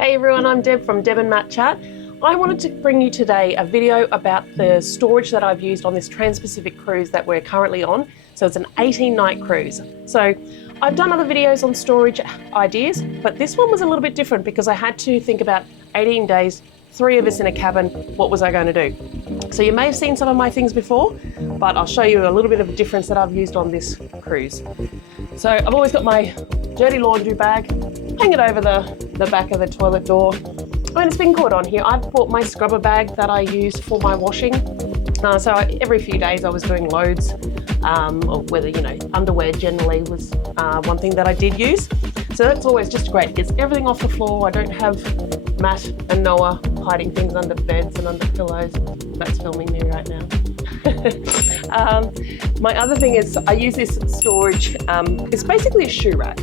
Hey everyone, I'm Deb from Deb and Matt Chat. I wanted to bring you today a video about the storage that I've used on this Transpacific cruise that we're currently on. So it's an 18-night cruise. So I've done other videos on storage ideas, but this one was a little bit different because I had to think about 18 days, 3 of us in a cabin, what was I going to do? So you may have seen some of my things before, but I'll show you a little bit of a difference that I've used on this cruise. So I've always got my dirty laundry bag, hang it over the back of the toilet door. I mean, it's been good on here. I've bought my scrubber bag that I use for my washing. Every few days I was doing loads, or whether, underwear generally was one thing that I did use. So that's always just great. It gets everything off the floor. I don't have Matt and Noah hiding things under beds and under pillows. That's filming me right now. My other thing is I use this storage, it's basically a shoe rack,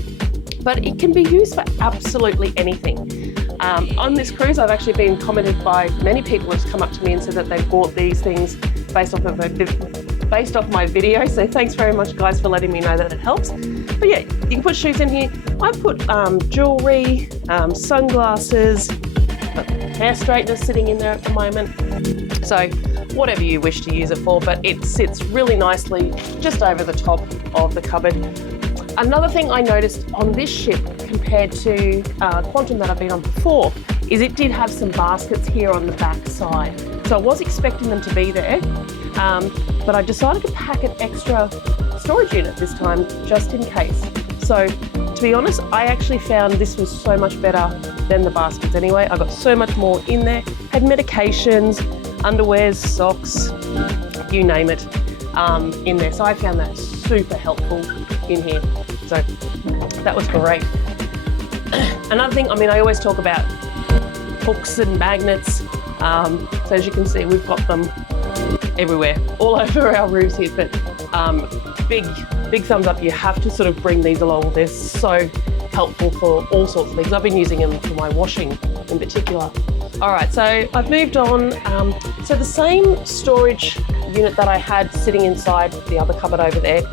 but it can be used for absolutely anything. On this cruise, I've actually been commented by many people who've come up to me and said that they've bought these things based off my video. So thanks very much, guys, for letting me know that it helps. But yeah, you can put shoes in here. I've put jewelry, sunglasses, hair straighteners sitting in there at the moment. So whatever you wish to use it for, but it sits really nicely just over the top of the cupboard. Another thing I noticed on this ship compared to Quantum that I've been on before is it did have some baskets here on the back side. So I was expecting them to be there, but I decided to pack an extra storage unit this time just in case. So to be honest, I actually found this was so much better than the baskets anyway. I got so much more in there, had medications, underwears, socks, you name it, in there. So I found that super helpful in here. So that was great. Another thing, I always talk about hooks and magnets. So as you can see, we've got them everywhere, all over our roofs here, but big thumbs up. You have to sort of bring these along. They're so helpful for all sorts of things. I've been using them for my washing in particular. All right, so I've moved on. So the same storage unit that I had sitting inside the other cupboard over there,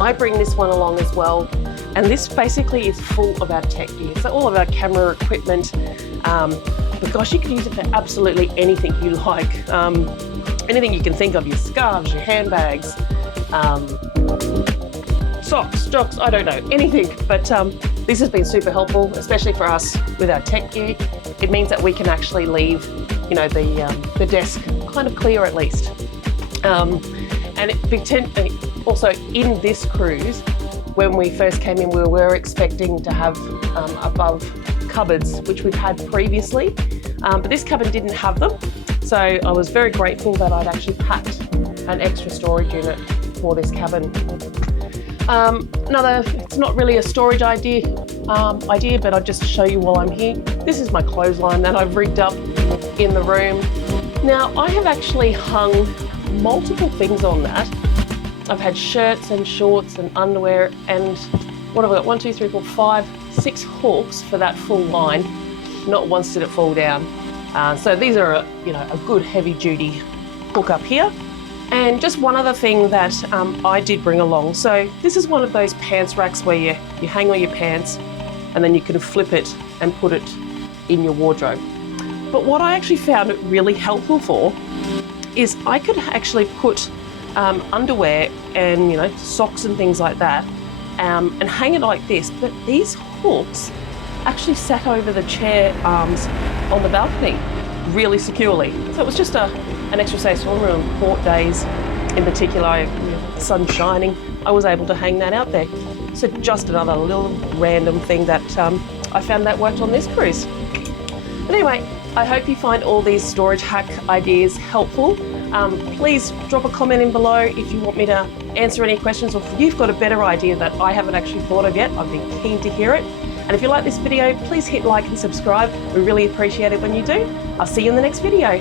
I bring this one along as well. And this basically is full of our tech gear. So all of our camera equipment, but gosh, you can use it for absolutely anything you like. Anything you can think of, your scarves, your handbags, socks, jocks, I don't know, anything. But this has been super helpful, especially for us with our tech gear. It means that we can actually leave, the desk kind of clear at least. And also in this cruise, when we first came in, we were expecting to have above cupboards, which we've had previously, but this cabin didn't have them. So I was very grateful that I'd actually packed an extra storage unit for this cabin. It's not really a storage idea, but I'll just show you while I'm here. This is my clothesline that I've rigged up in the room. Now, I have actually hung multiple things on that. I've had shirts and shorts and underwear, and what have I got? 1, 2, 3, 4, 5, 6 hooks for that full line. Not once did it fall down. So these are a good heavy duty hook up here. And just one other thing that I did bring along. So this is one of those pants racks where you hang all your pants and then you can flip it and put it in your wardrobe. But what I actually found it really helpful for is I could actually put underwear and socks and things like that, and hang it like this. But these hooks actually sat over the chair arms on the balcony really securely. So it was just an extra safe. So when we were on port days, in particular, sun shining, I was able to hang that out there. So just another little random thing that I found that worked on this cruise. But anyway, I hope you find all these storage hack ideas helpful. Please drop a comment in below if you want me to answer any questions, or if you've got a better idea that I haven't actually thought of yet. I'd be keen to hear it. And if you like this video, please hit like and subscribe. We really appreciate it when you do. I'll see you in the next video.